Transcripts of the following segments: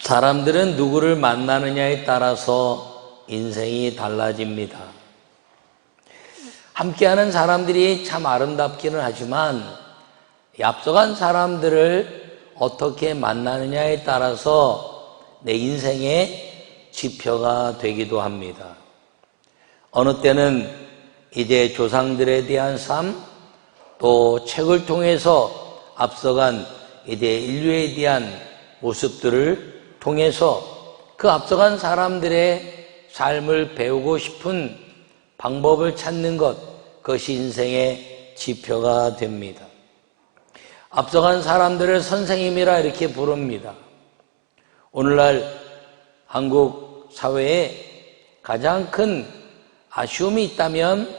사람들은 누구를 만나느냐에 따라서 인생이 달라집니다. 함께하는 사람들이 참 아름답기는 하지만 앞서간 사람들을 어떻게 만나느냐에 따라서 내 인생의 지표가 되기도 합니다. 어느 때는 이제 조상들에 대한 삶, 또 책을 통해서 앞서간 이제 인류에 대한 모습들을 통해서 그 앞서간 사람들의 삶을 배우고 싶은 방법을 찾는 것, 그것이 인생의 지표가 됩니다. 앞서간 사람들을 선생님이라 이렇게 부릅니다. 오늘날 한국 사회에 가장 큰 아쉬움이 있다면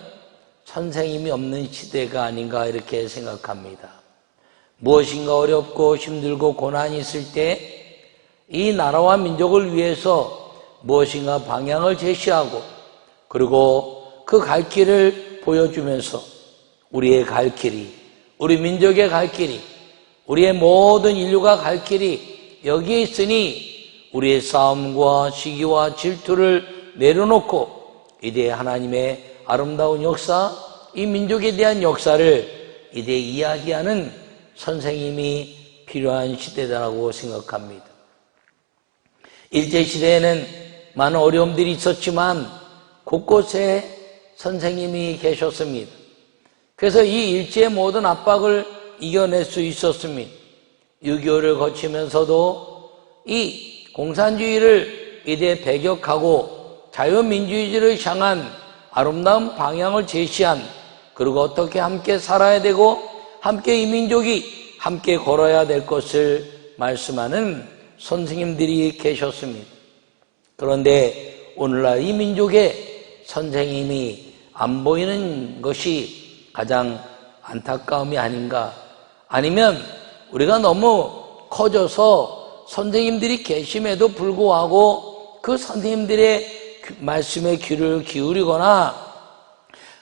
선생님이 없는 시대가 아닌가 이렇게 생각합니다. 무엇인가 어렵고 힘들고 고난이 있을 때 이 나라와 민족을 위해서 무엇인가 방향을 제시하고 그리고 그 갈 길을 보여주면서 우리의 갈 길이, 우리 민족의 갈 길이, 우리의 모든 인류가 갈 길이 여기에 있으니 우리의 싸움과 시기와 질투를 내려놓고 이제 하나님의 아름다운 역사, 이 민족에 대한 역사를 이제 이야기하는 선생님이 필요한 시대다라고 생각합니다. 일제시대에는 많은 어려움들이 있었지만 곳곳에 선생님이 계셨습니다. 그래서 이 일제의 모든 압박을 이겨낼 수 있었습니다. 6.25를 거치면서도 이 공산주의를 이제 배격하고 자유민주주의를 향한 아름다운 방향을 제시한, 그리고 어떻게 함께 살아야 되고 함께 이 민족이 함께 걸어야 될 것을 말씀하는 선생님들이 계셨습니다. 그런데 오늘날 이 민족의 선생님이 안 보이는 것이 가장 안타까움이 아닌가. 아니면 우리가 너무 커져서 선생님들이 계심에도 불구하고 그 선생님들의 말씀에 귀를 기울이거나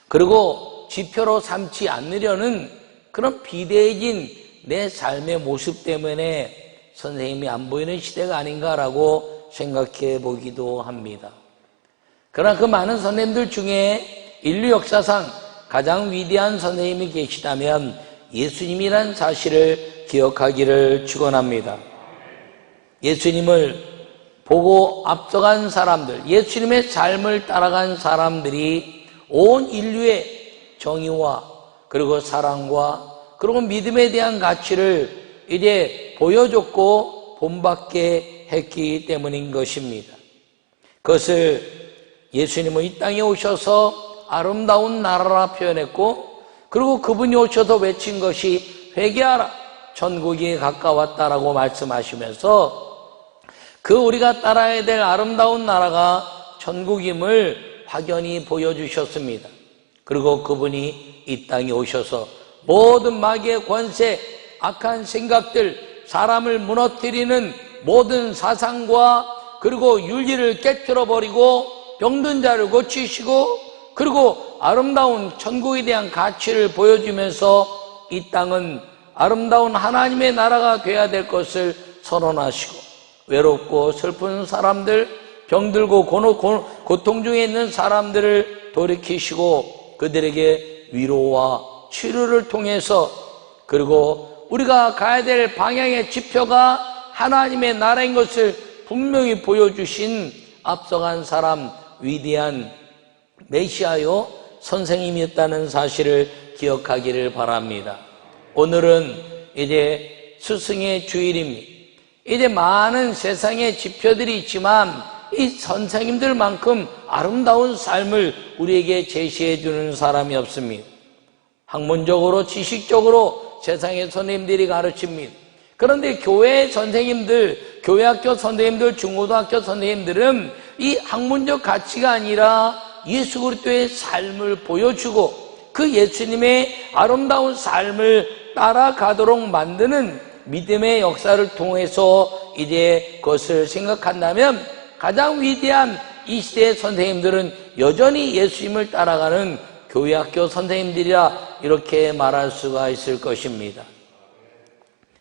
그리고 지표로 삼지 않으려는 그런 비대해진 내 삶의 모습 때문에 선생님이 안 보이는 시대가 아닌가라고 생각해 보기도 합니다. 그러나 그 많은 선생님들 중에 인류 역사상 가장 위대한 선생님이 계시다면 예수님이란 사실을 기억하기를 축원합니다. 예수님을 보고 앞서간 사람들, 예수님의 삶을 따라간 사람들이 온 인류의 정의와 그리고 사랑과 그리고 믿음에 대한 가치를 이제 보여줬고 본받게 했기 때문인 것입니다. 그것을 예수님은 이 땅에 오셔서 아름다운 나라라 표현했고, 그리고 그분이 오셔서 외친 것이 회개하라, 천국이 가까웠다라고 말씀하시면서 그 우리가 따라야 될 아름다운 나라가 천국임을 확연히 보여주셨습니다. 그리고 그분이 이 땅에 오셔서 모든 마귀의 권세, 악한 생각들, 사람을 무너뜨리는 모든 사상과 그리고 윤리를 깨트려버리고 병든 자를 고치시고 그리고 아름다운 천국에 대한 가치를 보여주면서 이 땅은 아름다운 하나님의 나라가 되어야 될 것을 선언하시고, 외롭고 슬픈 사람들, 병들고 고통 중에 있는 사람들을 돌이키시고 그들에게 위로와 치료를 통해서, 그리고 우리가 가야 될 방향의 지표가 하나님의 나라인 것을 분명히 보여주신 앞서간 사람, 위대한 메시아요 선생님이었다는 사실을 기억하기를 바랍니다. 오늘은 이제 스승의 주일입니다. 이제 많은 세상의 지표들이 있지만 이 선생님들만큼 아름다운 삶을 우리에게 제시해 주는 사람이 없습니다. 학문적으로, 지식적으로 세상의 선생님들이 가르칩니다. 그런데 교회 선생님들, 교회학교 선생님들, 중고등학교 선생님들은 이 학문적 가치가 아니라 예수 그리스도의 삶을 보여주고 그 예수님의 아름다운 삶을 따라가도록 만드는 믿음의 역사를 통해서 이제 그것을 생각한다면 가장 위대한 이 시대의 선생님들은 여전히 예수님을 따라가는 교회학교 선생님들이라 이렇게 말할 수가 있을 것입니다.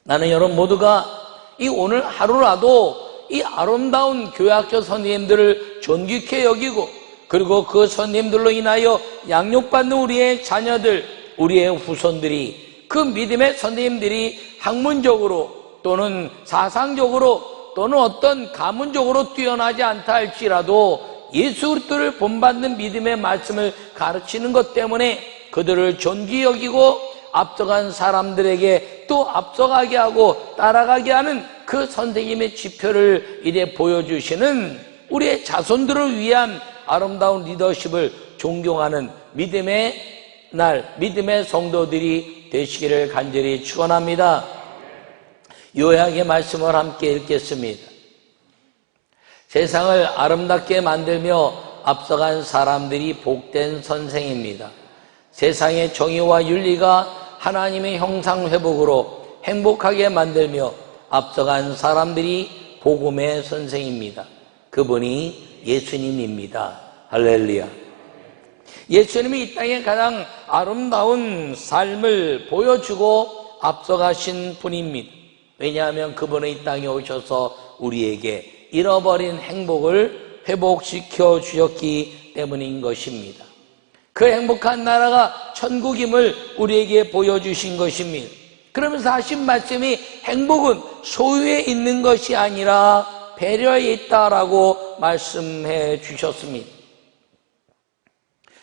나는 여러분 모두가 이 오늘 하루라도 이 아름다운 교회학교 선생님들을 존귀케 여기고, 그리고 그 선생님들로 인하여 양육받는 우리의 자녀들, 우리의 후손들이, 그 믿음의 선생님들이 학문적으로 또는 사상적으로 또는 어떤 가문적으로 뛰어나지 않다 할지라도 예수 그리스도를 본받는 믿음의 말씀을 가르치는 것 때문에 그들을 존귀 여기고 앞서간 사람들에게 또 앞서가게 하고 따라가게 하는 그 선생님의 지표를 이래 보여주시는 우리의 자손들을 위한 아름다운 리더십을 존경하는 믿음의 날, 믿음의 성도들이 되시기를 간절히 축원합니다. 요약의 말씀을 함께 읽겠습니다. 세상을 아름답게 만들며 앞서간 사람들이 복된 선생입니다. 세상의 정의와 윤리가 하나님의 형상 회복으로 행복하게 만들며 앞서간 사람들이 복음의 선생입니다. 그분이 예수님입니다. 할렐루야. 예수님이 이 땅에 가장 아름다운 삶을 보여주고 앞서가신 분입니다. 왜냐하면 그분은 이 땅에 오셔서 우리에게 잃어버린 행복을 회복시켜 주셨기 때문인 것입니다. 그 행복한 나라가 천국임을 우리에게 보여주신 것입니다. 그러면서 하신 말씀이 행복은 소유에 있는 것이 아니라 배려에 있다라고 말씀해 주셨습니다.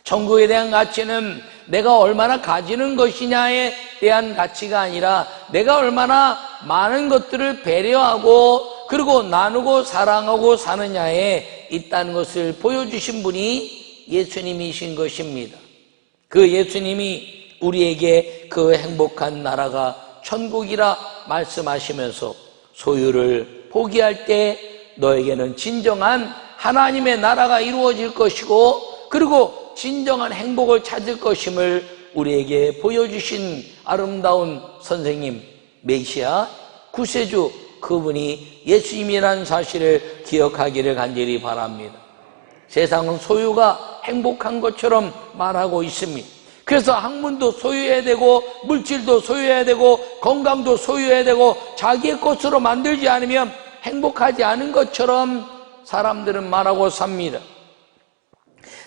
천국에 대한 가치는 내가 얼마나 가지는 것이냐에 대한 가치가 아니라 내가 얼마나 많은 것들을 배려하고 그리고 나누고 사랑하고 사느냐에 있다는 것을 보여주신 분이 예수님이신 것입니다. 그 예수님이 우리에게 그 행복한 나라가 천국이라 말씀하시면서 소유를 포기할 때 너에게는 진정한 하나님의 나라가 이루어질 것이고 그리고 진정한 행복을 찾을 것임을 우리에게 보여주신 아름다운 선생님, 메시아, 구세주, 그분이 예수님이라는 사실을 기억하기를 간절히 바랍니다. 세상은 소유가 행복한 것처럼 말하고 있습니다. 그래서 학문도 소유해야 되고 물질도 소유해야 되고 건강도 소유해야 되고 자기의 것으로 만들지 않으면 행복하지 않은 것처럼 사람들은 말하고 삽니다.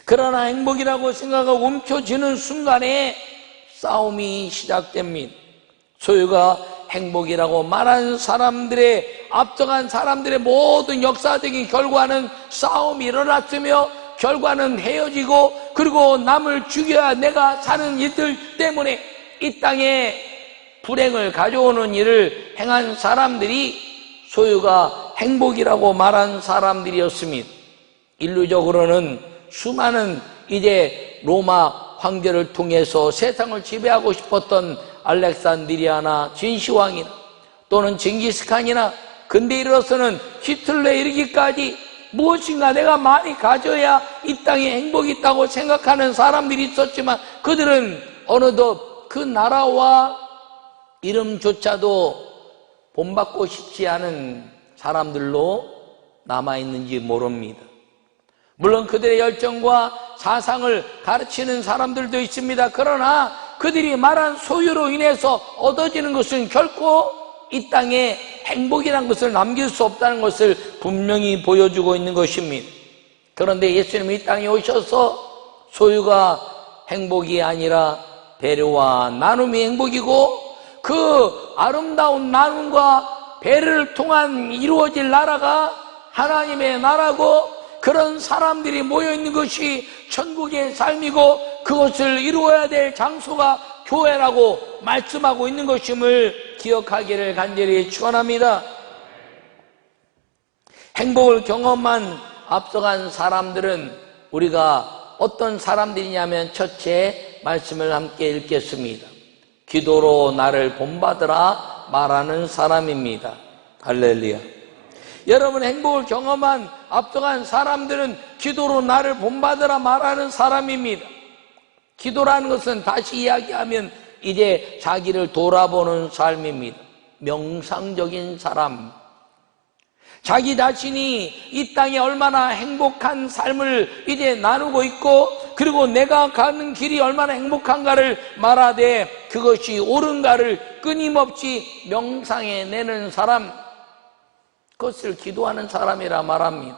그러나 행복이라고 생각하고 움켜쥐는 순간에 싸움이 시작됩니다. 소유가 행복이라고 말하는 사람들의 앞서간 사람들의 모든 역사적인 결과는 싸움이 일어났으며 결과는 헤어지고 그리고 남을 죽여야 내가 사는 이들 때문에 이 땅에 불행을 가져오는 일을 행한 사람들이 소유가 행복이라고 말한 사람들이었습니다. 인류적으로는 수많은 이제 로마 황제를 통해서 세상을 지배하고 싶었던 알렉산드리아나 진시황이나 또는 징기스칸이나 근대 이르러서는 히틀러에 이르기까지 무엇인가 내가 많이 가져야 이 땅에 행복이 있다고 생각하는 사람들이 있었지만 그들은 어느덧 그 나라와 이름조차도 본받고 싶지 않은 사람들로 남아있는지 모릅니다. 물론 그들의 열정과 사상을 가르치는 사람들도 있습니다. 그러나 그들이 말한 소유로 인해서 얻어지는 것은 결코 이 땅에 행복이라는 것을 남길 수 없다는 것을 분명히 보여주고 있는 것입니다. 그런데 예수님이 이 땅에 오셔서 소유가 행복이 아니라 배려와 나눔이 행복이고 그 아름다운 나눔과 배려를 통한 이루어질 나라가 하나님의 나라고 그런 사람들이 모여있는 것이 천국의 삶이고 그것을 이루어야 될 장소가 교회라고 말씀하고 있는 것임을 기억하기를 간절히 축원합니다. 행복을 경험한 앞서간 사람들은 우리가 어떤 사람들이냐면 첫째 말씀을 함께 읽겠습니다. 기도로 나를 본받으라 말하는 사람입니다. 할렐루야. 여러분 행복을 경험한 앞서간 사람들은 기도로 나를 본받으라 말하는 사람입니다. 기도라는 것은 다시 이야기하면 이제 자기를 돌아보는 삶입니다. 명상적인 사람, 자기 자신이 이 땅에 얼마나 행복한 삶을 이제 나누고 있고 그리고 내가 가는 길이 얼마나 행복한가를 말하되 그것이 옳은가를 끊임없이 명상해내는 사람, 그것을 기도하는 사람이라 말합니다.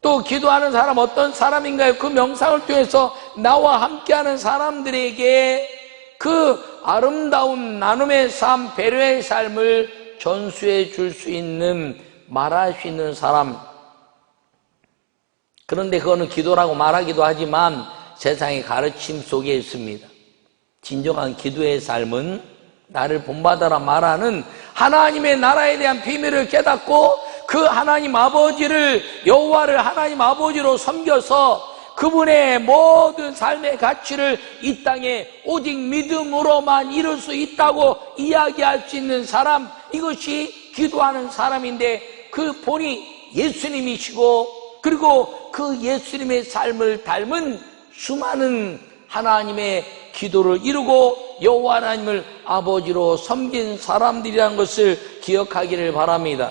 또 기도하는 사람 어떤 사람인가요? 그 명상을 통해서 나와 함께하는 사람들에게 그 아름다운 나눔의 삶, 배려의 삶을 전수해 줄 수 있는, 말할 수 있는 사람. 그런데 그거는 기도라고 말하기도 하지만 세상의 가르침 속에 있습니다. 진정한 기도의 삶은 나를 본받아라 말하는 하나님의 나라에 대한 비밀을 깨닫고 그 하나님 아버지를, 여호와를 하나님 아버지로 섬겨서 그분의 모든 삶의 가치를 이 땅에 오직 믿음으로만 이룰 수 있다고 이야기할 수 있는 사람, 이것이 기도하는 사람인데, 그 본이 예수님이시고 그리고 그 예수님의 삶을 닮은 수많은 하나님의 기도를 이루고 여호와 하나님을 아버지로 섬긴 사람들이라는 것을 기억하기를 바랍니다.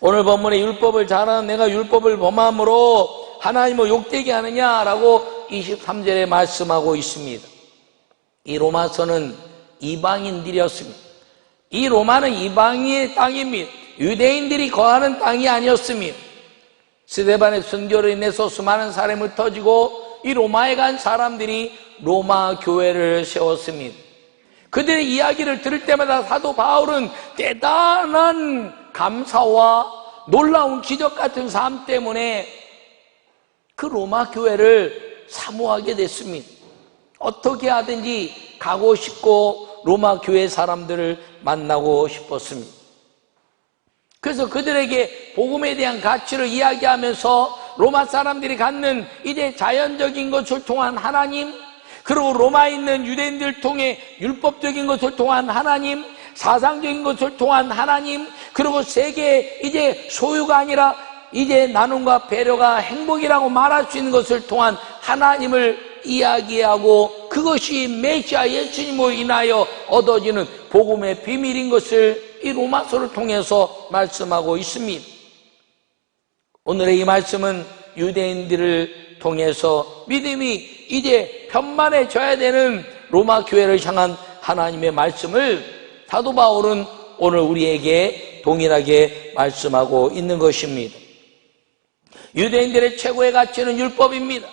오늘 본문의 율법을 잘하는 내가 율법을 범함으로 하나님을 욕되게 하느냐라고 23절에 말씀하고 있습니다. 이 로마서는 이방인들이었습니다. 이 로마는 이방인의 땅입니다. 유대인들이 거하는 땅이 아니었습니다. 스데반의 순교로 인해서 수많은 사람이 흩어지고 이 로마에 간 사람들이 로마 교회를 세웠습니다. 그들의 이야기를 들을 때마다 사도 바울은 대단한 감사와 놀라운 기적 같은 삶 때문에 그 로마 교회를 사모하게 됐습니다. 어떻게 하든지 가고 싶고 로마 교회 사람들을 만나고 싶었습니다. 그래서 그들에게 복음에 대한 가치를 이야기하면서 로마 사람들이 갖는 이제 자연적인 것을 통한 하나님, 그리고 로마에 있는 유대인들 통해 율법적인 것을 통한 하나님, 사상적인 것을 통한 하나님, 그리고 세계의 이제 소유가 아니라 이제 나눔과 배려가 행복이라고 말할 수 있는 것을 통한 하나님을 이야기하고, 그것이 메시아 예수님으로 인하여 얻어지는 복음의 비밀인 것을 이 로마서를 통해서 말씀하고 있습니다. 오늘의 이 말씀은 유대인들을 통해서 믿음이 이제 편만해져야 되는 로마 교회를 향한 하나님의 말씀을 사도 바울은 오늘 우리에게 동일하게 말씀하고 있는 것입니다. 유대인들의 최고의 가치는 율법입니다.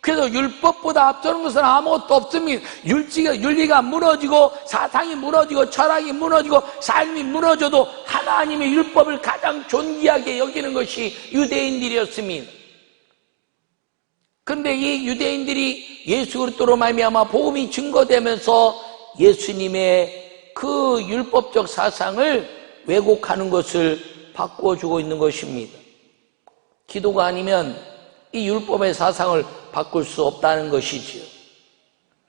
그래서 율법보다 앞서는 것은 아무것도 없습니다. 윤리가 무너지고 사상이 무너지고 철학이 무너지고 삶이 무너져도 하나님의 율법을 가장 존귀하게 여기는 것이 유대인들이었습니다. 그런데 이 유대인들이 예수 그리스도로 말미암아 복음이 증거되면서 예수님의 그 율법적 사상을 왜곡하는 것을 바꿔주고 있는 것입니다. 기도가 아니면 이 율법의 사상을 바꿀 수 없다는 것이지요.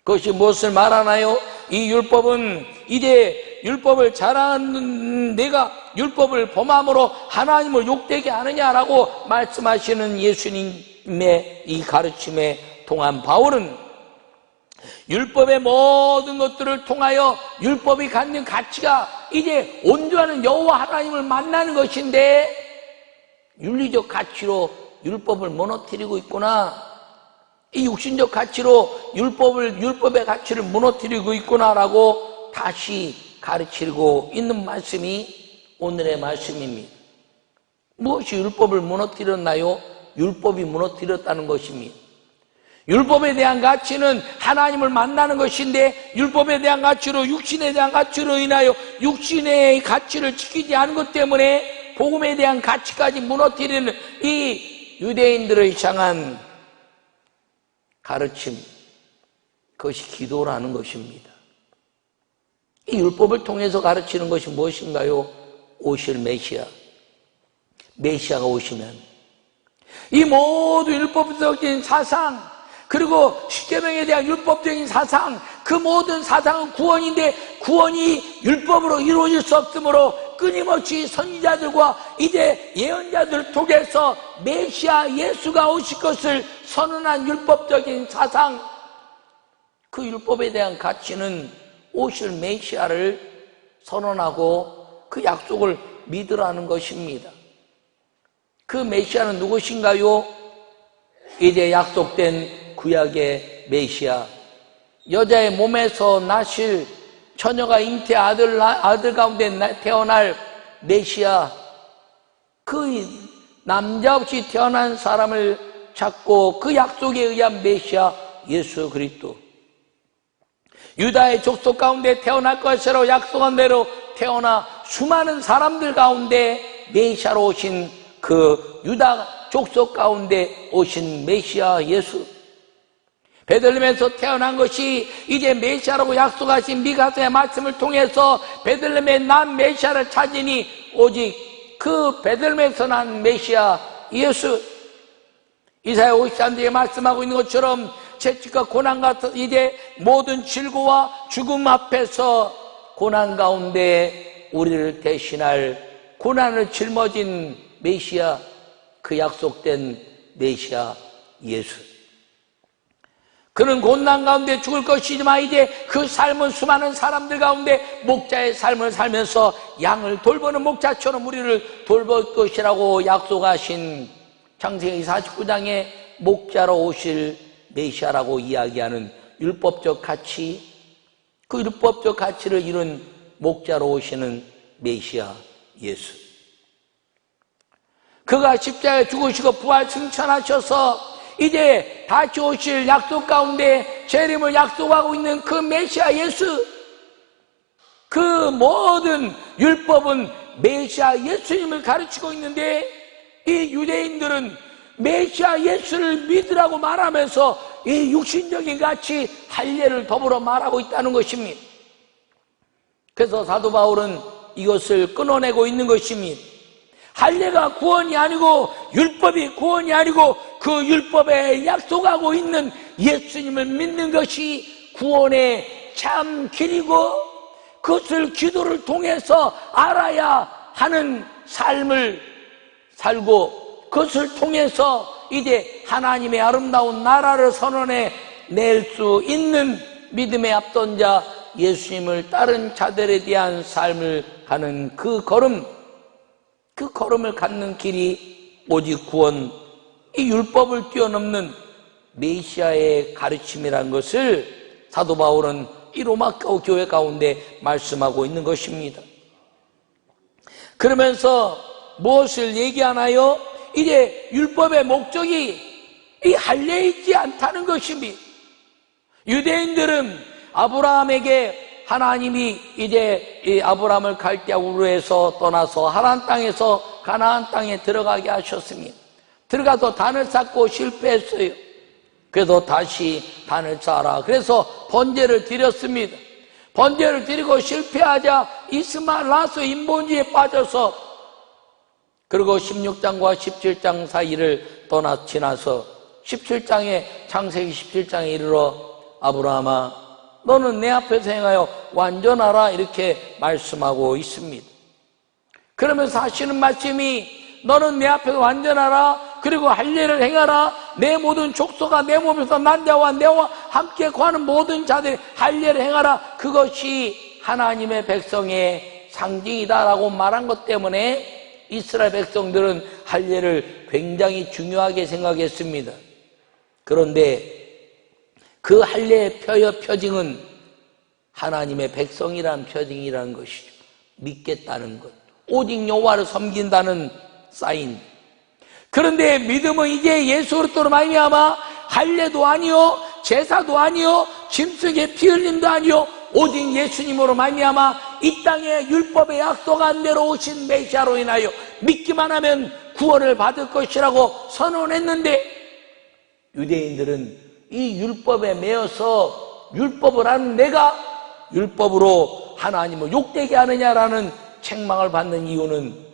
그것이 무엇을 말하나요? 이 율법은 이제 율법을 잘하는 내가 율법을 범함으로 하나님을 욕되게 하느냐라고 말씀하시는 예수님의 이 가르침에 통한 바울은 율법의 모든 것들을 통하여 율법이 갖는 가치가 이제 온전한 여호와 하나님을 만나는 것인데, 윤리적 가치로 율법을 무너뜨리고 있구나, 이 육신적 가치로 율법의 가치를 무너뜨리고 있구나라고 다시 가르치고 있는 말씀이 오늘의 말씀입니다. 무엇이 율법을 무너뜨렸나요? 율법이 무너뜨렸다는 것입니다. 율법에 대한 가치는 하나님을 만나는 것인데, 율법에 대한 가치로, 육신에 대한 가치로 인하여 육신의 가치를 지키지 않은 것 때문에 복음에 대한 가치까지 무너뜨리는 이 유대인들을 향한 가르침, 그것이 기도라는 것입니다. 이 율법을 통해서 가르치는 것이 무엇인가요? 오실 메시아가 오시면 이 모든 율법적인 사상, 그리고 십계명에 대한 율법적인 사상, 그 모든 사상은 구원인데 구원이 율법으로 이루어질 수 없으므로 끊임없이 선지자들과 이제 예언자들을 통해서 메시아 예수가 오실 것을 선언한 율법적인 사상, 그 율법에 대한 가치는 오실 메시아를 선언하고 그 약속을 믿으라는 것입니다. 그 메시아는 누구신가요? 이제 약속된 구약의 메시아, 여자의 몸에서 나실 처녀가 잉태 아들 가운데 태어날 메시아, 그 남자 없이 태어난 사람을 찾고 그 약속에 의한 메시아 예수 그리스도, 유다의 족속 가운데 태어날 것이라고 약속한 대로 태어나 수많은 사람들 가운데 메시아로 오신 그 유다 족속 가운데 오신 메시아 예수, 베들레헴에서 태어난 것이 이제 메시아라고 약속하신 미가서의 말씀을 통해서 베들레헴에 난 메시아를 찾으니 오직 그 베들레헴에서 난 메시아 예수. 이사야 53장에 말씀하고 있는 것처럼 채찍과 고난 같은 이제 모든 질고와 죽음 앞에서 고난 가운데 우리를 대신할 고난을 짊어진 메시아, 그 약속된 메시아 예수. 그는 고난 가운데 죽을 것이지만 이제 그 삶은 수많은 사람들 가운데 목자의 삶을 살면서 양을 돌보는 목자처럼 우리를 돌볼 것이라고 약속하신 창세기 49장에 목자로 오실 메시아라고 이야기하는 율법적 가치, 그 율법적 가치를 이룬 목자로 오시는 메시아 예수. 그가 십자가에 죽으시고 부활 승천하셔서 이제 다시 오실 약속 가운데 재림을 약속하고 있는 그 메시아 예수, 그 모든 율법은 메시아 예수님을 가르치고 있는데 이 유대인들은 메시아 예수를 믿으라고 말하면서 이 육신적인 가치 할례를 더불어 말하고 있다는 것입니다. 그래서 사도 바울은 이것을 끊어내고 있는 것입니다. 할례가 구원이 아니고 율법이 구원이 아니고 그 율법에 약속하고 있는 예수님을 믿는 것이 구원의 참 길이고 그것을 기도를 통해서 알아야 하는 삶을 살고 그것을 통해서 이제 하나님의 아름다운 나라를 선언해 낼 수 있는 믿음의 앞선자 예수님을 따른 자들에 대한 삶을 가는 그 걸음을 갖는 길이 오직 구원, 이 율법을 뛰어넘는 메시아의 가르침이라는 것을 사도 바울은 이 로마 교회 가운데 말씀하고 있는 것입니다. 그러면서 무엇을 얘기하나요? 이제 율법의 목적이 이 할례에 있지 않다는 것입니다. 유대인들은 아브라함에게 하나님이 이제 이 아브라함을 갈대아 우르에서 떠나서 하란 땅에서 가나안 땅에 들어가게 하셨습니다. 들어가서 단을 쌓고 실패했어요. 그래서 다시 단을 쌓아라. 그래서 번제를 드렸습니다. 번제를 드리고 실패하자 이스마엘 낳아서 인본주의에 빠져서 그리고 16장과 17장 사이를 지나서 17장에 창세기 17장에 이르러 아브라함아 너는 내 앞에서 행하여 완전하라 이렇게 말씀하고 있습니다. 그러면서 하시는 말씀이 너는 내 앞에서 완전하라 그리고 할례를 행하라 내 모든 족속아 내 몸에서 난 자와 내와 함께 거하는 모든 자들이 할례를 행하라 그것이 하나님의 백성의 상징이다라고 말한 것 때문에 이스라엘 백성들은 할례를 굉장히 중요하게 생각했습니다. 그런데 그 할례의 표징은 하나님의 백성이라는 표징이라는 것이죠. 믿겠다는 것, 오직 여호와를 섬긴다는 사인. 그런데 믿음은 이제 예수 그리스도로 말미암아 할례도 아니요 제사도 아니요 짐승의 피 흘림도 아니요 오직 예수님으로 말미암아 이 땅에 율법의 약속한 대로 오신 메시아로 인하여 믿기만 하면 구원을 받을 것이라고 선언했는데 유대인들은 이 율법에 매여서 율법을 하는 내가 율법으로 하나님을 욕되게 하느냐라는 책망을 받는 이유는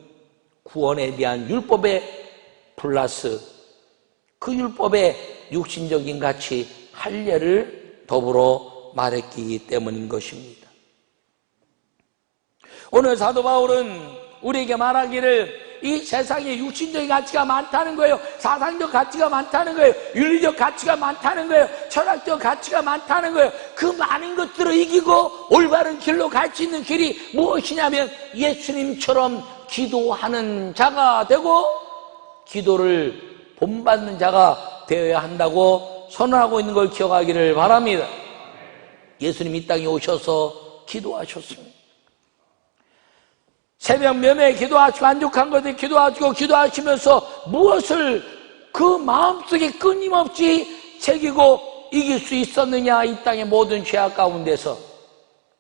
구원에 대한 율법의 플러스 그 율법의 육신적인 가치 할례를 더불어 말했기 때문인 것입니다. 오늘 사도 바울은 우리에게 말하기를 이 세상에 육신적인 가치가 많다는 거예요. 사상적 가치가 많다는 거예요. 윤리적 가치가 많다는 거예요. 철학적 가치가 많다는 거예요. 그 많은 것들을 이기고 올바른 길로 갈 수 있는 길이 무엇이냐면 예수님처럼 기도하는 자가 되고 기도를 본받는 자가 되어야 한다고 선언하고 있는 걸 기억하기를 바랍니다. 예수님 이 땅에 오셔서 기도하셨습니다. 새벽 매매 기도하시고 안족한 것에 기도하시면서 무엇을 그 마음속에 끊임없이 새기고 이길 수 있었느냐, 이 땅의 모든 죄악 가운데서.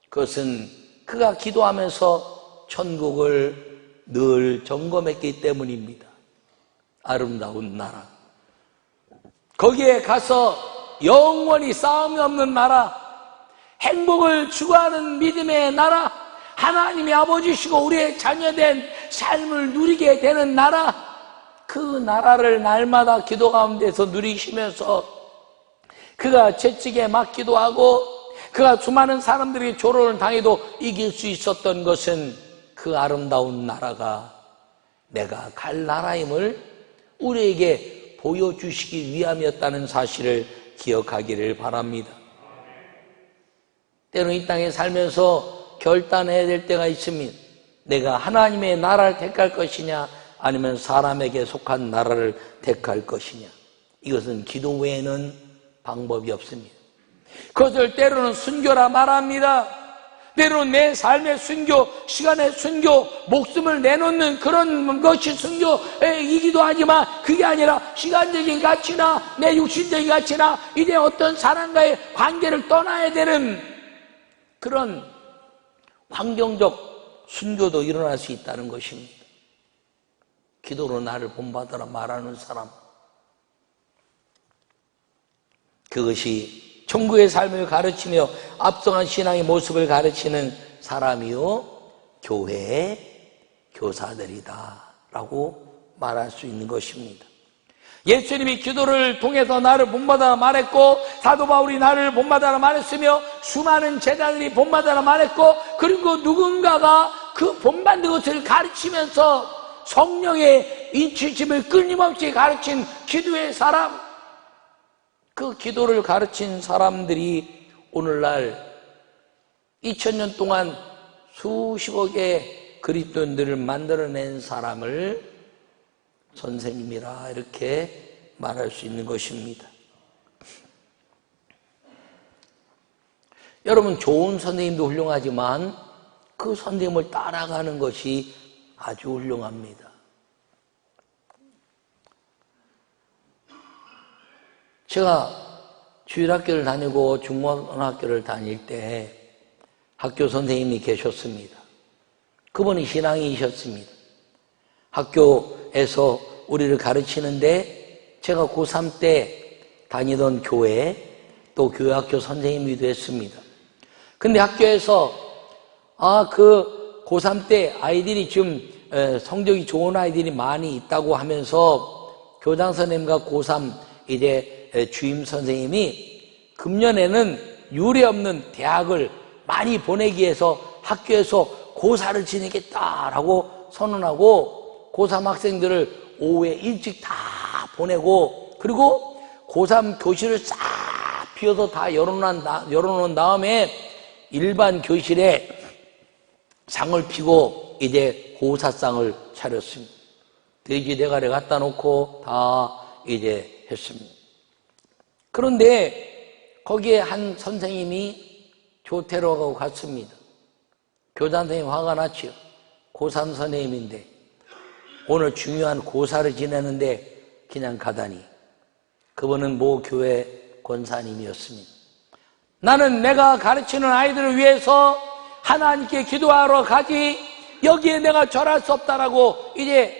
그것은 그가 기도하면서 천국을 늘 점검했기 때문입니다. 아름다운 나라, 거기에 가서 영원히 싸움이 없는 나라, 행복을 추구하는 믿음의 나라, 하나님이 아버지시고 우리의 자녀된 삶을 누리게 되는 나라, 그 나라를 날마다 기도 가운데서 누리시면서 그가 채찍에 맞기도 하고 그가 수많은 사람들에게 조롱을 당해도 이길 수 있었던 것은 그 아름다운 나라가 내가 갈 나라임을 우리에게 보여주시기 위함이었다는 사실을 기억하기를 바랍니다. 때로는 이 땅에 살면서 결단해야 될 때가 있습니다. 내가 하나님의 나라를 택할 것이냐, 아니면 사람에게 속한 나라를 택할 것이냐. 이것은 기도 외에는 방법이 없습니다. 그것을 때로는 순교라 말합니다. 때로는 내 삶의 순교, 시간의 순교, 목숨을 내놓는 그런 것이 순교이기도 하지만, 그게 아니라 시간적인 가치나 내 육신적인 가치나 이제 어떤 사람과의 관계를 떠나야 되는 그런 환경적 순교도 일어날 수 있다는 것입니다. 기도로 나를 본받아라 말하는 사람, 그것이 천국의 삶을 가르치며 앞서간 신앙의 모습을 가르치는 사람이요 교회의 교사들이다 라고 말할 수 있는 것입니다. 예수님이 기도를 통해서 나를 본받아라 말했고, 사도 바울이 나를 본받아라 말했으며, 수많은 제자들이 본받아라 말했고, 그리고 누군가가 그 본받는 것을 가르치면서 성령의 인치심을 끊임없이 가르친 기도의 사람, 그 기도를 가르친 사람들이 오늘날 2000년 동안 수십억의 그리스도인들을 만들어낸 사람을 선생님이라 이렇게 말할 수 있는 것입니다. 여러분, 좋은 선생님도 훌륭하지만 그 선생님을 따라가는 것이 아주 훌륭합니다. 제가 주일학교를 다니고 중고등학교를 다닐 때 학교 선생님이 계셨습니다. 그분이 신앙이셨습니다. 학교에서 우리를 가르치는데 제가 고3 때 다니던 교회 또 교회학교 선생님이기도 했습니다. 근데 학교에서 그 고3 때 아이들이 좀 성적이 좋은 아이들이 많이 있다고 하면서 교장 선생님과 고3 이제 주임 선생님이 금년에는 유례없는 대학을 많이 보내기 위해서 학교에서 고사를 지내겠다라고 선언하고 고3 학생들을 오후에 일찍 다 보내고, 그리고 고3 교실을 싹 비워서 다 열어놓은 다음에 일반 교실에 상을 피고 이제 고사상을 차렸습니다. 돼지 대가리 갖다 놓고 다 이제 했습니다. 그런데 거기에 한 선생님이 조퇴로 가고 갔습니다. 교장 선생님 화가 났지요. 고3 선생님인데 오늘 중요한 고사를 지내는데 그냥 가다니. 그분은 모 교회 권사님이었습니다. 나는 내가 가르치는 아이들을 위해서 하나님께 기도하러 가지 여기에 내가 절할 수 없다라고 이제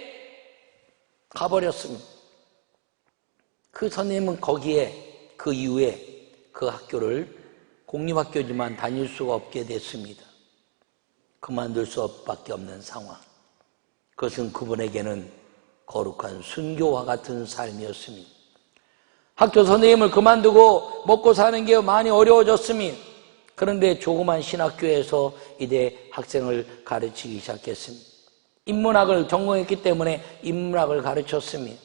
가버렸습니다. 그 선생님은 거기에 그 이후에 그 학교를 공립학교지만 다닐 수가 없게 됐습니다. 그만둘 수밖에 없는 상황. 그것은 그분에게는 거룩한 순교와 같은 삶이었습니다. 학교 선생님을 그만두고 먹고 사는 게 많이 어려워졌습니다. 그런데 조그만 신학교에서 이제 학생을 가르치기 시작했습니다. 인문학을 전공했기 때문에 인문학을 가르쳤습니다.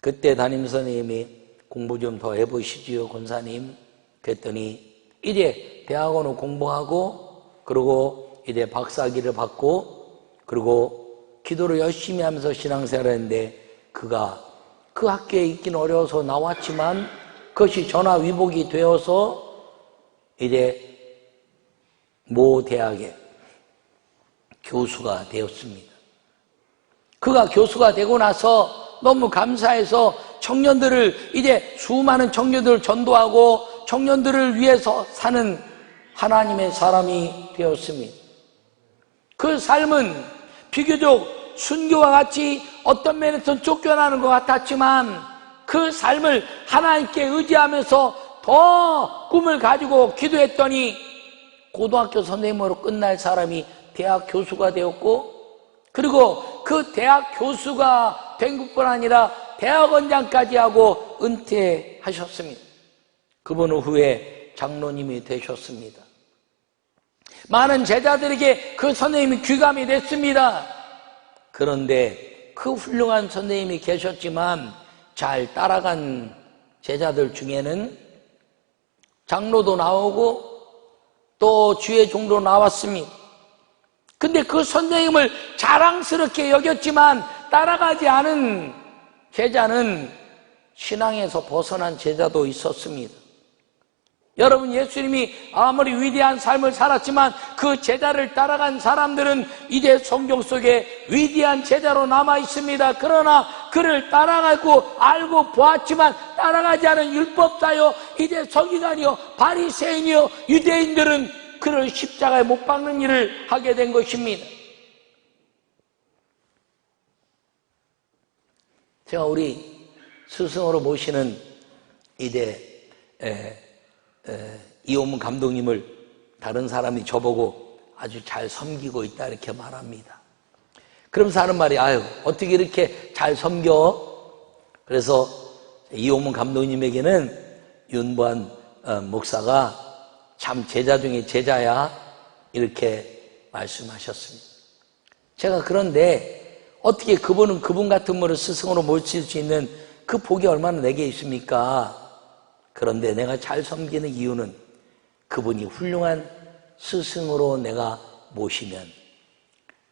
그때 담임 선생님이 공부 좀 더 해보시지요, 권사님. 그랬더니 이제 대학원을 공부하고 그리고 이제 박사학위를 받고 그리고 기도를 열심히 하면서 신앙생활을 했는데 그가 그 학교에 있긴 어려워서 나왔지만 그것이 전화위복이 되어서 이제 모 대학에 교수가 되었습니다. 그가 교수가 되고 나서 너무 감사해서 청년들을, 이제 수많은 청년들을 전도하고 청년들을 위해서 사는 하나님의 사람이 되었습니다. 그 삶은 비교적 순교와 같이 어떤 면에서 쫓겨나는 것 같았지만 그 삶을 하나님께 의지하면서 더 꿈을 가지고 기도했더니 고등학교 선생님으로 끝날 사람이 대학 교수가 되었고, 그리고 그 대학 교수가 된 것뿐 아니라 대학원장까지 하고 은퇴하셨습니다. 그분 후에 장로님이 되셨습니다. 많은 제자들에게 그 선생님이 귀감이 됐습니다. 그런데 그 훌륭한 선생님이 계셨지만 잘 따라간 제자들 중에는 장로도 나오고 또 주의 종도 나왔습니다. 근데 그 선생님을 자랑스럽게 여겼지만 따라가지 않은 제자는 신앙에서 벗어난 제자도 있었습니다. 여러분, 예수님이 아무리 위대한 삶을 살았지만 그 제자를 따라간 사람들은 이제 성경 속에 위대한 제자로 남아 있습니다. 그러나 그를 따라가고 알고 보았지만 따라가지 않은 율법자요, 이제 서기관이요, 바리새인이요, 유대인들은 그를 십자가에 못 박는 일을 하게 된 것입니다. 제가 우리 스승으로 모시는 이제 이호문 감독님을 다른 사람이 저보고 아주 잘 섬기고 있다 이렇게 말합니다. 그러면서 하는 말이, 아유, 어떻게 이렇게 잘 섬겨? 그래서 이호문 감독님에게는 윤보한 목사가 참 제자 중에 제자야 이렇게 말씀하셨습니다. 제가 그런데 어떻게 그분은 그분 같은 분을 스승으로 모실 수 있는 그 복이 얼마나 내게 있습니까? 그런데 내가 잘 섬기는 이유는 그분이 훌륭한 스승으로 내가 모시면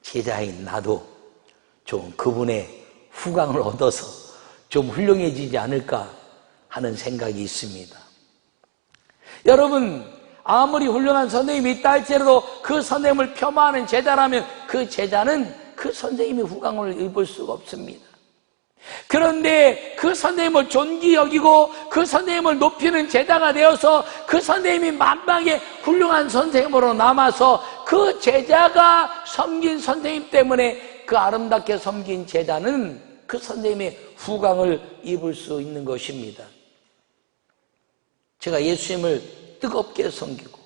제자인 나도 좀 그분의 후광을 얻어서 좀 훌륭해지지 않을까 하는 생각이 있습니다. 여러분, 아무리 훌륭한 선생님이 있다 할지라도 그 선생님을 폄하하는 제자라면 그 제자는 그 선생님의 후광을 입을 수가 없습니다. 그런데 그 선생님을 존귀 여기고 그 선생님을 높이는 제자가 되어서 그 선생님이 만방의 훌륭한 선생님으로 남아서 그 제자가 섬긴 선생님 때문에 그 아름답게 섬긴 제자는 그 선생님의 후광을 입을 수 있는 것입니다. 제가 예수님을 뜨겁게 섬기고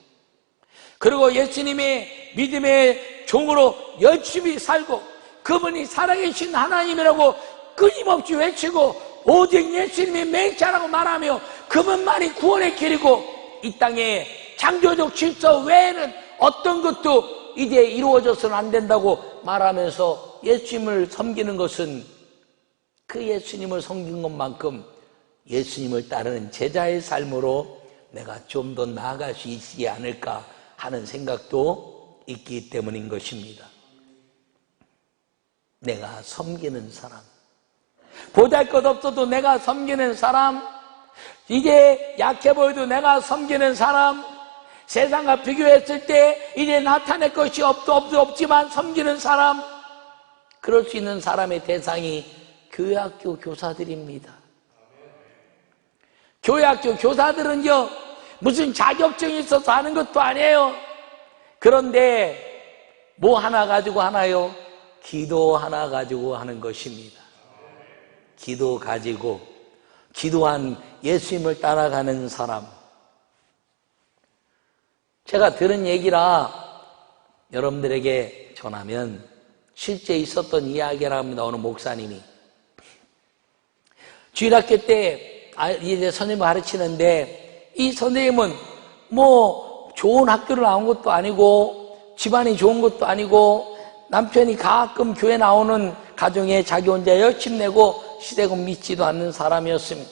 그리고 예수님의 믿음의 종으로 열심히 살고 그분이 살아계신 하나님이라고 끊임없이 외치고 오직 예수님이 맹자라고 말하며 그분만이 구원의 길이고 이 땅에 창조적 질서 외에는 어떤 것도 이제 이루어져서는 안 된다고 말하면서 예수님을 섬기는 것은 그 예수님을 섬긴 것만큼 예수님을 따르는 제자의 삶으로 내가 좀 더 나아갈 수 있지 않을까 하는 생각도 있기 때문인 것입니다. 내가 섬기는 사람, 보잘것없어도 내가 섬기는 사람, 이제 약해 보여도 내가 섬기는 사람, 세상과 비교했을 때 이제 나타낼 것이 없지만 섬기는 사람, 그럴 수 있는 사람의 대상이 교회학교 교사들입니다. 교회학교 교사들은요, 무슨 자격증이 있어서 하는 것도 아니에요. 그런데 뭐 하나 가지고 하나요? 기도 하나 가지고 하는 것입니다. 기도 가지고 기도한 예수님을 따라가는 사람. 제가 들은 얘기라 여러분들에게 전하면 실제 있었던 이야기라 합니다. 어느 목사님이 주일학교 때 이제 선생님을 가르치는데 이 선생님은 뭐 좋은 학교를 나온 것도 아니고 집안이 좋은 것도 아니고 남편이 가끔 교회 나오는 가정에 자기 혼자 열심 내고 시대금 믿지도 않는 사람이었습니다.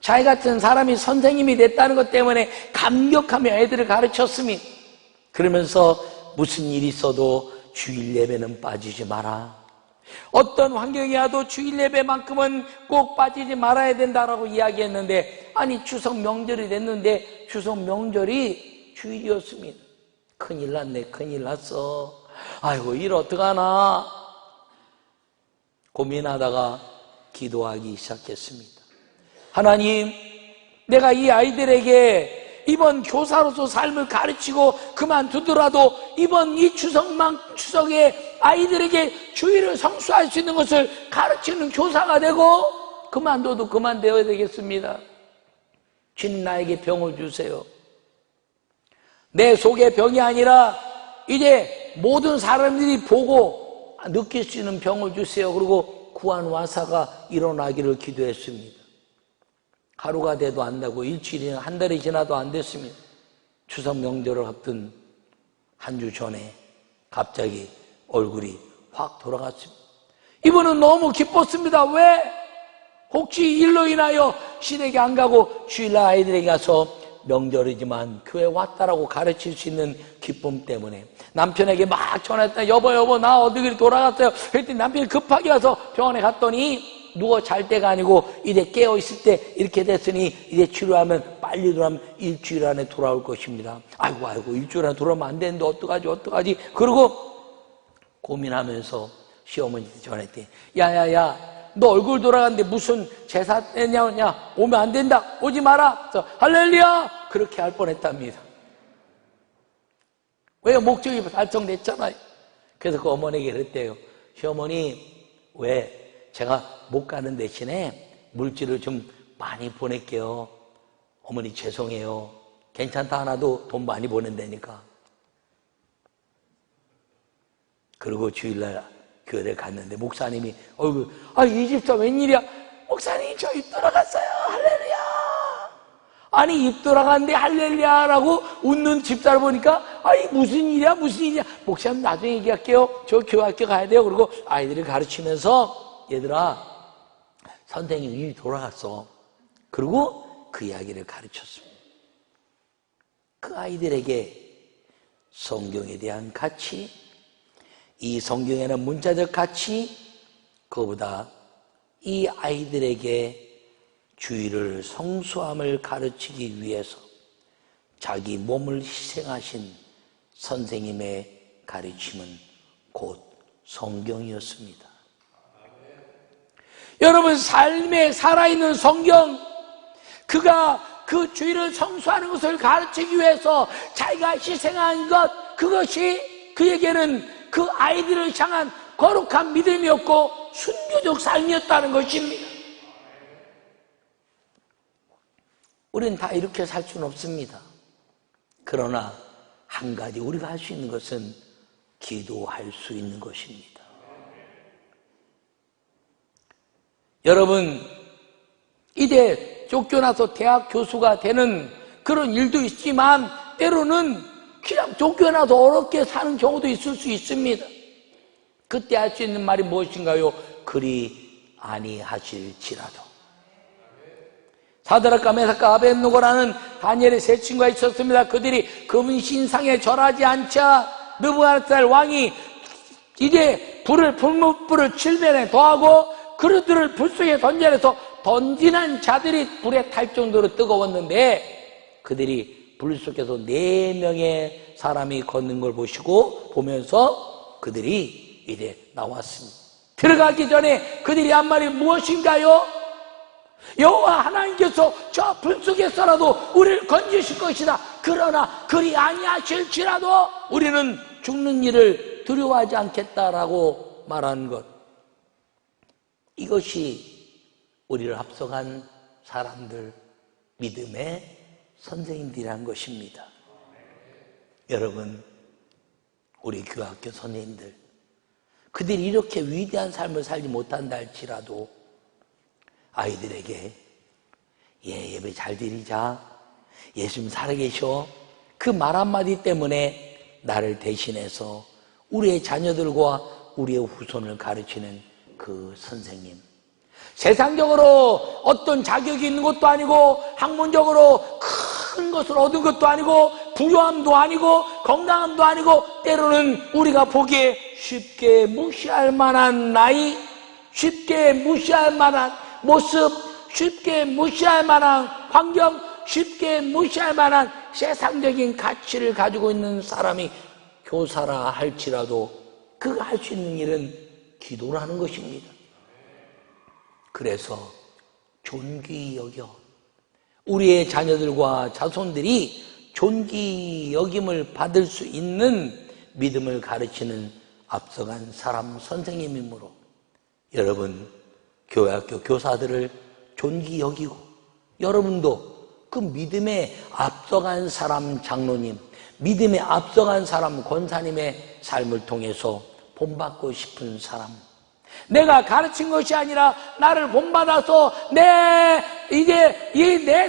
자기 같은 사람이 선생님이 됐다는 것 때문에 감격하며 애들을 가르쳤습니다. 그러면서 무슨 일이 있어도 주일 예배는 빠지지 마라. 어떤 환경이 와도 주일 예배만큼은 꼭 빠지지 말아야 된다라고 이야기했는데, 아니 추석 명절이 됐는데 추석 명절이 주일이었습니다. 큰일 났네, 큰일 났어. 아이고, 일 어떡하나 고민하다가 기도하기 시작했습니다. 하나님, 내가 이 아이들에게 이번 교사로서 삶을 가르치고 그만두더라도 이번 이 추석에 아이들에게 주의를 성수할 수 있는 것을 가르치는 교사가 되고 그만둬도 그만되어야 되겠습니다. 주님, 나에게 병을 주세요. 내 속에 병이 아니라 이제 모든 사람들이 보고 느낄 수 있는 병을 주세요. 그리고 구한 와사가 일어나기를 기도했습니다. 하루가 돼도 안 되고 일주일이나 한 달이 지나도 안 됐습니다. 추석 명절을 앞둔 한 주 전에 갑자기 얼굴이 확 돌아갔습니다. 이분은 너무 기뻤습니다. 왜? 혹시 일로 인하여 시댁에 안 가고 주일날 아이들에게 가서 명절이지만 교회 왔다라고 가르칠 수 있는 기쁨 때문에 남편에게 막 전화했다. 여보 나 어디로 돌아갔어요. 그랬더니 남편이 급하게 와서 병원에 갔더니 누워 잘 때가 아니고 이제 깨어있을 때 이렇게 됐으니 이제 치료하면 빨리 돌아오면 일주일 안에 돌아올 것입니다. 아이고 일주일 안에 돌아오면 안 되는데 어떡하지. 그러고 고민하면서 시어머니한테 전화했더니 야야야, 너 얼굴 돌아갔는데 무슨 제사 했냐, 오면 안 된다, 오지 마라. 그래서 할렐루야, 그렇게 할 뻔했답니다. 왜? 목적이 달성됐잖아요. 그래서 그 어머니에게 그랬대요. 시어머니, 왜 제가 못 가는 대신에 물질을 좀 많이 보낼게요. 어머니 죄송해요. 괜찮다 하나도 돈 많이 보낸다니까. 그리고 주일날 교회를 갔는데 목사님이 이 집사 웬일이야? 목사님 저 입 돌아갔어요. 할렐루야. 아니 입 돌아갔는데 할렐루야라고 웃는 집사를 보니까 무슨 일이야. 목사님 나중에 얘기할게요. 저 교회학교 가야 돼요. 그리고 아이들을 가르치면서 얘들아, 선생님 입이 돌아갔어. 그리고 그 이야기를 가르쳤습니다. 그 아이들에게 성경에 대한 가치, 이 성경에는 문자적 가치, 그거보다 이 아이들에게 주의를 성수함을 가르치기 위해서 자기 몸을 희생하신 선생님의 가르침은 곧 성경이었습니다. 여러분, 삶에 살아있는 성경, 그가 그 주의를 성수하는 것을 가르치기 위해서 자기가 희생한 것, 그것이 그에게는 그 아이들을 향한 거룩한 믿음이었고 순교적 삶이었다는 것입니다. 우리는 다 이렇게 살 수는 없습니다. 그러나 한 가지 우리가 할 수 있는 것은 기도할 수 있는 것입니다. 여러분, 이제 쫓겨나서 대학 교수가 되는 그런 일도 있지만 때로는 그냥 쫓겨나서 어렵게 사는 경우도 있을 수 있습니다. 그때 할 수 있는 말이 무엇인가요? 그리 아니하실지라도. 사드락과 메삭과 아벳느고라는 다니엘의 세 친구가 있었습니다. 그들이 금은 신상에 절하지 않자 느부갓네살 왕이 이제 풀무불을 칠면에 더하고 그릇들을 불 속에 던져내서 던지는 자들이 불에 탈 정도로 뜨거웠는데 그들이 불 속에서 4명의 사람이 걷는 걸 보면서 그들이 이제 나왔습니다. 들어가기 전에 그들이 한 말이 무엇인가요? 여호와 하나님께서 저 불 속에서라도 우리를 건지실 것이다. 그러나 그리 아니하실지라도 우리는 죽는 일을 두려워하지 않겠다라고 말한 것. 이것이 우리를 앞서간 사람들, 믿음의 선생님들이란 것입니다. 여러분, 우리 교학교 선생님들, 그들이 이렇게 위대한 삶을 살지 못한다 할지라도 아이들에게 예배 잘 드리자, 예수님 살아계셔, 그 말 한마디 때문에 나를 대신해서 우리의 자녀들과 우리의 후손을 가르치는 그 선생님, 세상적으로 어떤 자격이 있는 것도 아니고 학문적으로 큰 것을 얻은 것도 아니고 부유함도 아니고 건강함도 아니고 때로는 우리가 보기에 쉽게 무시할 만한 나이, 쉽게 무시할 만한 모습, 쉽게 무시할 만한 환경, 쉽게 무시할 만한 세상적인 가치를 가지고 있는 사람이 교사라 할지라도 그가 할 수 있는 일은 기도라는 것입니다. 그래서 존귀 여겨 우리의 자녀들과 자손들이 존귀 여김을 받을 수 있는 믿음을 가르치는 앞서간 사람 선생님이므로 여러분 교회학교 교사들을 존귀 여기고 여러분도 그 믿음에 앞서간 사람 장로님, 믿음에 앞서간 사람 권사님의 삶을 통해서 본받고 싶은 사람, 내가 가르친 것이 아니라 나를 본받아서 내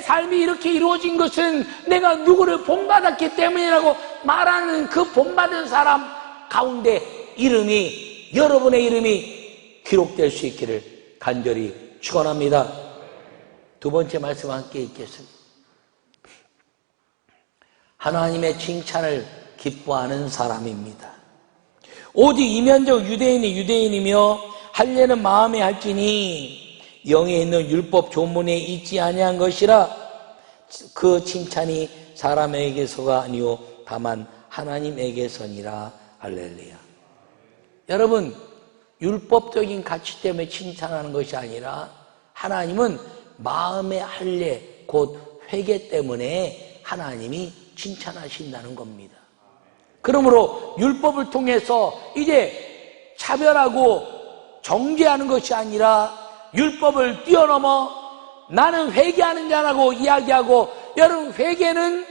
삶이 이렇게 이루어진 것은 내가 누구를 본받았기 때문이라고 말하는 그 본받은 사람 가운데 이름이, 여러분의 이름이 기록될 수 있기를 간절히 축원합니다. 두 번째 말씀 함께 읽겠습니다. 하나님의 칭찬을 기뻐하는 사람입니다. 오직 이면적 유대인이 유대인이며 할례는 마음에 할지니 영에 있는 율법 조문에 있지 아니한 것이라. 그 칭찬이 사람에게서가 아니요 다만 하나님에게서니라. 할렐루야. 여러분, 율법적인 가치 때문에 칭찬하는 것이 아니라 하나님은 마음의 할례 곧 회개 때문에 하나님이 칭찬하신다는 겁니다. 그러므로 율법을 통해서 이제 차별하고 정죄하는 것이 아니라 율법을 뛰어넘어 나는 회개하는 자라고 이야기하고, 여러분, 회개는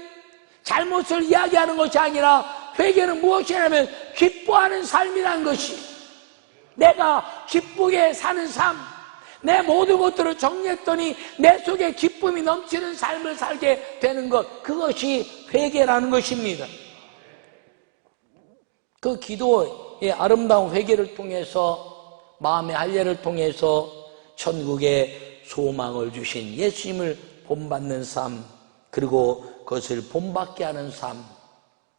잘못을 이야기하는 것이 아니라 회개는 무엇이냐면 기뻐하는 삶이라는 것이, 내가 기쁘게 사는 삶, 내 모든 것들을 정리했더니 내 속에 기쁨이 넘치는 삶을 살게 되는 것, 그것이 회개라는 것입니다. 그 기도의 아름다운 회개를 통해서, 마음의 할례를 통해서 천국의 소망을 주신 예수님을 본받는 삶, 그리고 그것을 본받게 하는 삶,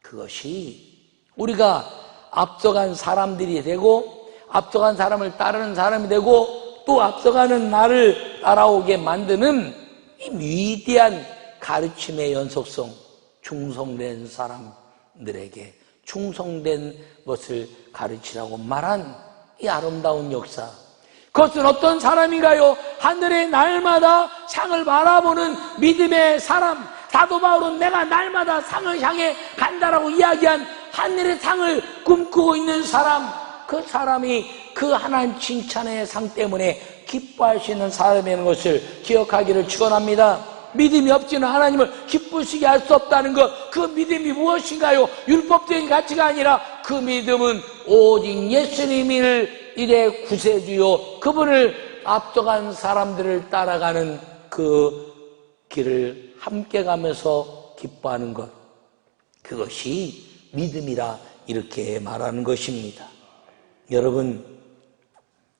그것이 우리가 앞서간 사람들이 되고 앞서간 사람을 따르는 사람이 되고 또 앞서가는 나를 따라오게 만드는 이 위대한 가르침의 연속성, 충성된 사람들에게 충성된 것을 가르치라고 말한 이 아름다운 역사, 그것은 어떤 사람인가요? 하늘의 날마다 상을 바라보는 믿음의 사람, 사도 바울은 내가 날마다 상을 향해 간다라고 이야기한 하늘의 상을 꿈꾸고 있는 사람, 그 사람이 그 하나님 칭찬의 상 때문에 기뻐할 수 있는 사람이라는 것을 기억하기를 축원합니다. 믿음이 없이는 하나님을 기쁘시게 할 수 없다는 것, 그 믿음이 무엇인가요? 율법적인 가치가 아니라 그 믿음은 오직 예수님을 이래 구세주요, 그분을 앞서간 사람들을 따라가는 그 길을 함께 가면서 기뻐하는 것, 그것이 믿음이라 이렇게 말하는 것입니다. 여러분,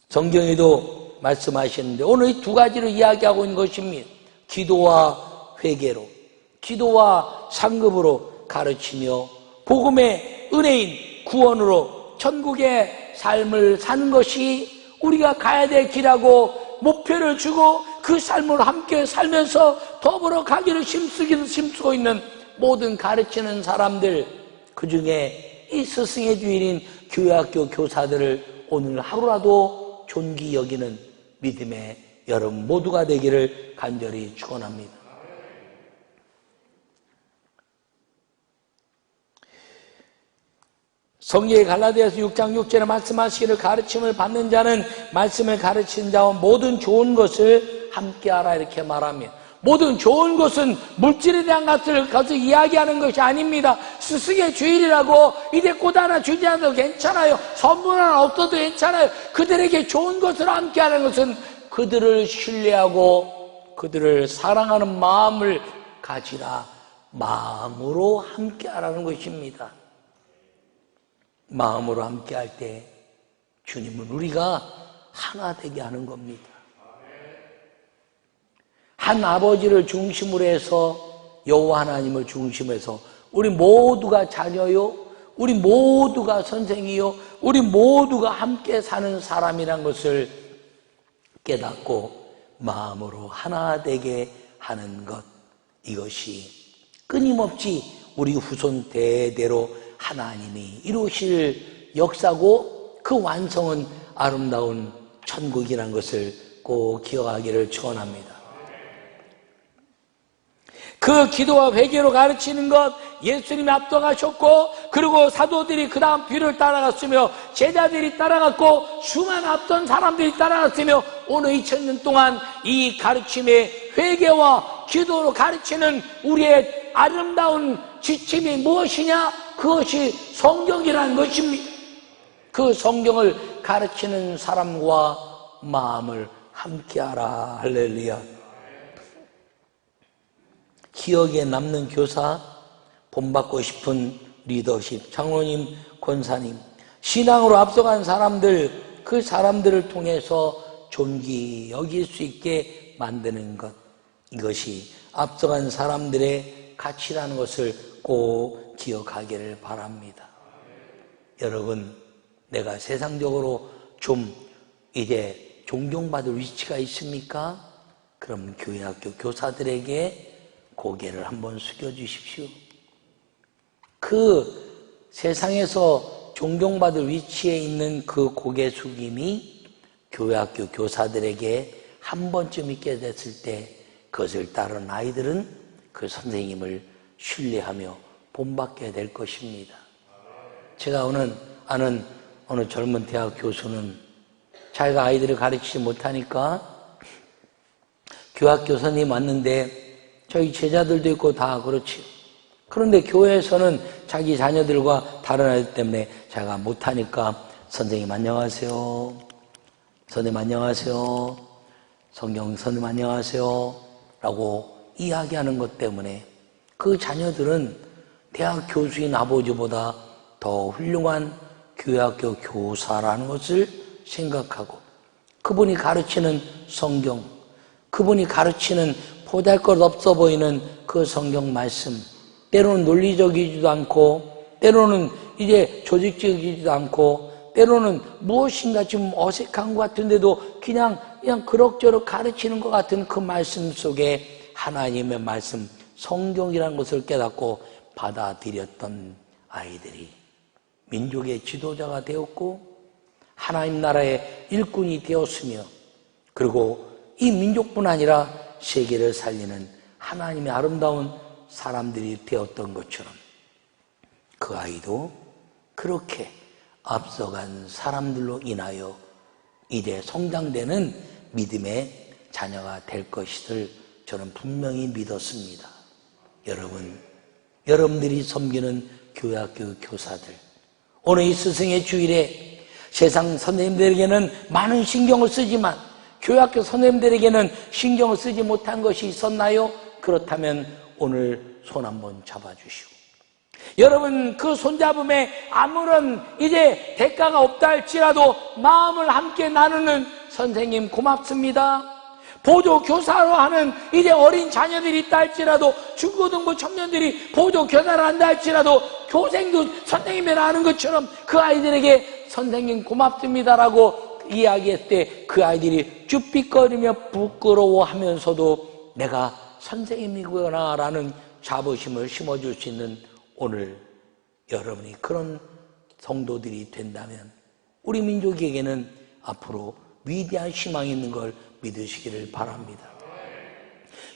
성경에도 말씀하셨는데 오늘 이 두 가지를 이야기하고 있는 것입니다. 기도와 회개로, 기도와 상급으로 가르치며 복음의 은혜인 구원으로 천국의 삶을 사는 것이 우리가 가야 될 길하고 목표를 주고 그 삶을 함께 살면서 더불어 가기를 힘쓰고 있는 모든 가르치는 사람들, 그 중에 이 스승의 주일인 교회학교 교사들을 오늘 하루라도 존귀 여기는 믿음의 여러분 모두가 되기를 간절히 축원합니다. 성경의 갈라디아서 6장 6절에 말씀하시기를 가르침을 받는 자는 말씀을 가르치는 자와 모든 좋은 것을 함께하라 이렇게 말하며, 모든 좋은 것은 물질에 대한 것을 가지고 이야기하는 것이 아닙니다. 스승의 주일이라고 이제 꽃 하나 주지 않아도 괜찮아요. 선물 하나 없어도 괜찮아요. 그들에게 좋은 것을 함께하는 것은 그들을 신뢰하고 그들을 사랑하는 마음을 가지라, 마음으로 함께하라는 것입니다. 마음으로 함께할 때 주님은 우리가 하나 되게 하는 겁니다. 한 아버지를 중심으로 해서, 여호와 하나님을 중심으로 해서 우리 모두가 자녀요, 우리 모두가 선생이요, 우리 모두가 함께 사는 사람이란 것을 깨닫고 마음으로 하나 되게 하는 것, 이것이 끊임없이 우리 후손 대대로 하나님이 이루실 역사고 그 완성은 아름다운 천국이라는 것을 꼭 기억하기를 축원합니다. 그 기도와 회개로 가르치는 것 예수님이 앞서가셨고, 그리고 사도들이 그 다음 뒤를 따라갔으며, 제자들이 따라갔고, 수많은 앞선 사람들이 따라갔으며, 오늘 2000년 동안 이 가르침의 회개와 기도로 가르치는 우리의 아름다운 지침이 무엇이냐? 그것이 성경이라는 것입니다. 그 성경을 가르치는 사람과 마음을 함께하라. 할렐루야. 기억에 남는 교사, 본받고 싶은 리더십, 장로님, 권사님, 신앙으로 앞서간 사람들, 그 사람들을 통해서 존귀 여길 수 있게 만드는 것, 이것이 앞서간 사람들의 가치라는 것을 꼭 기억하기를 바랍니다. 여러분, 내가 세상적으로 좀 이제 존경받을 위치가 있습니까? 그럼 교회학교 교사들에게 고개를 한번 숙여주십시오. 그 세상에서 존경받을 위치에 있는 그 고개 숙임이 교회학교 교사들에게 한 번쯤 있게 됐을 때, 그것을 따른 아이들은 그 선생님을 신뢰하며 본받게 될 것입니다. 제가 아는 어느 젊은 대학 교수는 자기가 아이들을 가르치지 못하니까 교학교 선생님 왔는데, 저희 제자들도 있고 다 그렇지. 그런데 교회에서는 자기 자녀들과 다른 아이들 때문에 자기가 못하니까 선생님 안녕하세요. 선생님 안녕하세요. 성경 선생님 안녕하세요. 라고 이야기하는 것 때문에 그 자녀들은 대학 교수인 아버지보다 더 훌륭한 교회학교 교사라는 것을 생각하고, 그분이 가르치는 성경, 그분이 가르치는 보잘것없어 보이는 그 성경 말씀, 때로는 논리적이지도 않고, 때로는 이제 조직적이지도 않고, 때로는 무엇인가 좀 어색한 것 같은데도 그냥 그럭저럭 가르치는 것 같은 그 말씀 속에 하나님의 말씀, 성경이라는 것을 깨닫고 받아들였던 아이들이 민족의 지도자가 되었고, 하나님 나라의 일꾼이 되었으며, 그리고 이 민족뿐 아니라 세계를 살리는 하나님의 아름다운 사람들이 되었던 것처럼, 그 아이도 그렇게 앞서간 사람들로 인하여 이제 성장되는 믿음의 자녀가 될 것을 저는 분명히 믿었습니다. 여러분들이 섬기는 교회학교 교사들, 오늘 이 스승의 주일에 세상 선생님들에게는 많은 신경을 쓰지만 교회학교 선생님들에게는 신경을 쓰지 못한 것이 있었나요? 그렇다면 오늘 손 한번 잡아주시고, 여러분 그 손잡음에 아무런 이제 대가가 없다 할지라도 마음을 함께 나누는 선생님 고맙습니다. 보조 교사로 하는 이제 어린 자녀들이 있다 할지라도, 중고등부 청년들이 보조 교사를 한다 할지라도, 교생도 선생님이라 하는 것처럼 그 아이들에게 선생님 고맙습니다라고 이야기했을 때 그 아이들이 쭈삣거리며 부끄러워하면서도 내가 선생님이구나 라는 자부심을 심어줄 수 있는 오늘 여러분이 그런 성도들이 된다면 우리 민족에게는 앞으로 위대한 희망이 있는 걸 믿으시기를 바랍니다.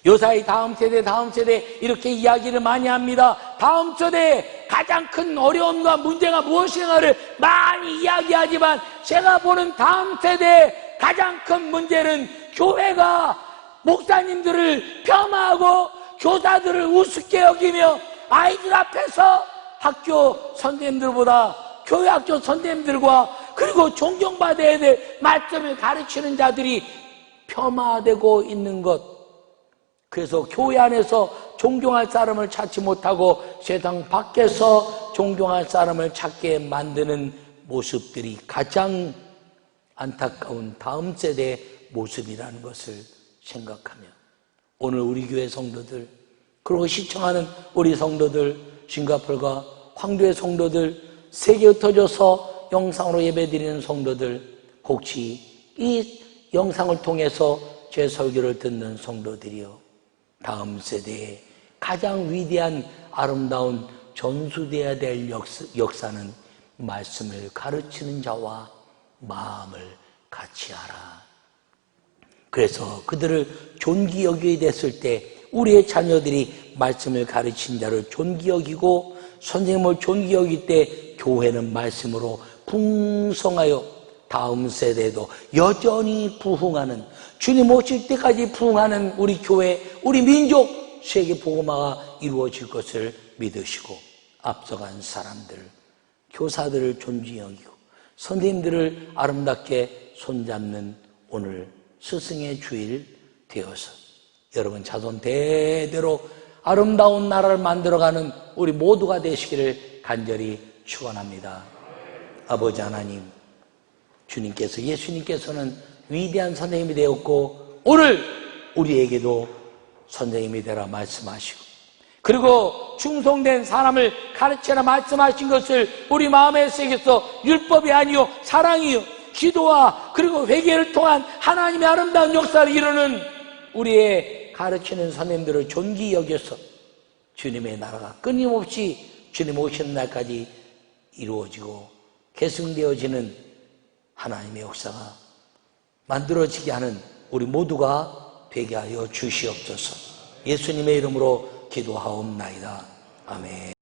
요사이 다음 세대 이렇게 이야기를 많이 합니다. 다음 세대의 가장 큰 어려움과 문제가 무엇인가를 많이 이야기하지만, 제가 보는 다음 세대의 가장 큰 문제는 교회가 목사님들을 폄하하고 교사들을 우습게 여기며 아이들 앞에서 학교 선생님들보다 교회학교 선생님들과 그리고 존경받아야 될 말씀을 가르치는 자들이 폄하되고 있는 것. 그래서 교회 안에서 존경할 사람을 찾지 못하고 세상 밖에서 존경할 사람을 찾게 만드는 모습들이 가장 안타까운 다음 세대의 모습이라는 것을 생각하며, 오늘 우리 교회 성도들, 그리고 시청하는 우리 성도들, 싱가포르가 황교의 성도들, 세계에 흩어져서 영상으로 예배드리는 성도들, 혹시 이 영상을 통해서 제 설교를 듣는 성도들이요, 다음 세대의 가장 위대한 아름다운 전수되어야 될 역사는 말씀을 가르치는 자와 마음을 같이 하라. 그래서 그들을 존귀 여기게 됐을 때 우리의 자녀들이 말씀을 가르친 자를 존귀 여기고 선생님을 존귀 여길 때 교회는 말씀으로 풍성하여 다음 세대도 여전히 부흥하는, 주님 오실 때까지 부흥하는 우리 교회, 우리 민족, 세계 복음화가 이루어질 것을 믿으시고 앞서간 사람들, 교사들을 존귀 여기고 선생님들을 아름답게 손잡는 오늘 스승의 주일 되어서 여러분 자손 대대로 아름다운 나라를 만들어가는 우리 모두가 되시기를 간절히 축원합니다. 아버지 하나님, 주님께서, 예수님께서는 위대한 선생님이 되었고 오늘 우리에게도 선생님이 되라 말씀하시고, 그리고 충성된 사람을 가르치라 말씀하신 것을 우리 마음에 새겨서 율법이 아니요 사랑이요 기도와 그리고 회개를 통한 하나님의 아름다운 역사를 이루는 우리의 가르치는 선생님들을 존귀 여겨서 주님의 나라가 끊임없이 주님 오시는 날까지 이루어지고 계승되어지는 하나님의 역사가 만들어지게 하는 우리 모두가 되게 하여 주시옵소서. 예수님의 이름으로 기도하옵나이다. 아멘.